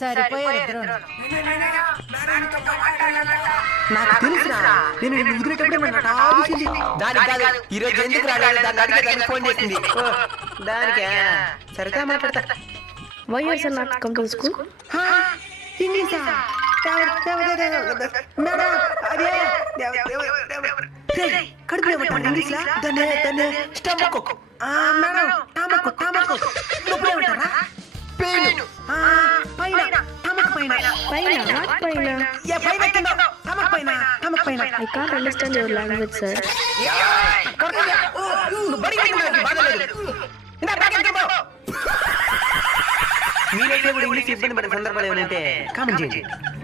సరిపోయారు నాకు తెలుసురా, నేను నిన్ను వదిలేటప్పుడే నన్ను ఆలోచించి దానికి కాదు ఈరోజు ఎందుకు రాలేదు దాన్ని అడిగే దానికి ఫోన్ చేసింది. దానికే సరిగా మాట్లాడతా. Why you are not come to school? ఇంగ్లీషా? కడుపు ఇంగ్లీష్ లా దాన్ని దాన్ని స్టమక్ మేడం టామక్ టామక్ నొప్పి ఏమంటారా? పెయిన్ పైన టామక్ పైన Paina, not paina. పైన కింద టామక్ పైన టామక్ పైన. I can't understand your language, sir. మీరైతే కూడా ఇంగ్లీష్ ఇబ్బంది పడే సందర్భాలు ఏమైనా ఉంటే కామెంట్ చేయండి.